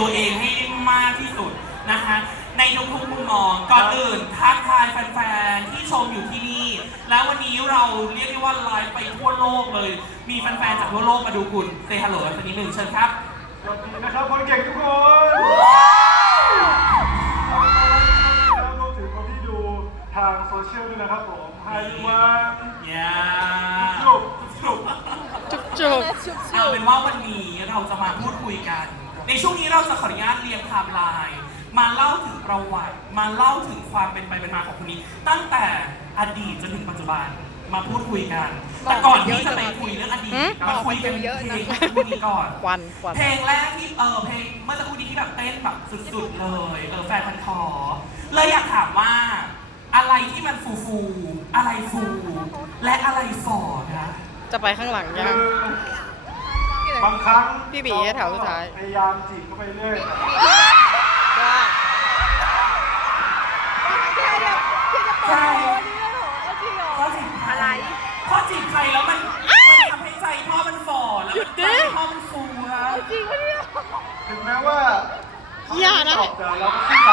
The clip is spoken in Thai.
ตัวเองให้มากที่สุดนะคะ ในทุกๆมุมมองก่อนอื่นทักทายแฟนๆ ที่ชมอยู่ที่นี่ แล้ววันนี้เราเรียกได้ว่าไลฟ์ไปทั่วโลกเลย มีแฟนๆ จากทั่วโลกมาดูคุณเซฮัลโหลกันสักนิดหนึ่งเชิญครับ สวัสดีนะครับคนเก่งทุกคนครับรวมถึงคนที่ดูทางโซเชียลด้วยนะครับผมไฮวันอย่าจุบจุบจุบจุบเอาเป็นว่าวันนี้เราจะมาพูดคุยกัน ในช่วงนี้เราจะขออนุญาตเรียงไทม์ไลน์มาเล่าถึงประวัติมาเล่าถึงความเป็นไปเป็นมาของคนนี้ ตั้งแต่อดีตจนถึงปัจจุบันมาพูดคุยกัน แต่ก่อนที่จะไปคุยเรื่องอดีตมาคุยกันเพลงเมื่อสักครู่นี้ก่อนควันควันเพลงแรกที่เออเพลงเมื่อสักครู่นี้ที่แบบเต้นแบบสุดๆเลยเออแฟนพันธ์คอเลยอยากถามว่าอะไรที่มันฟูฟูๆอะไรฟู และอะไรฝ่อนะจะไปข้างหลังยังคือ บางครั้งพี่บีแถวสุดท้าย พยายามจีบเข้าไปเรื่อยว่าใช่ข้อจีบอะไรข้อจีบใครแล้วมันมันทำให้ใจพ่อมันฝ่อแล้วมันใจพ่อมันฟูครับถึงแม้ว่าอย่านะ ตอบแต่เราก็ขึ้นไป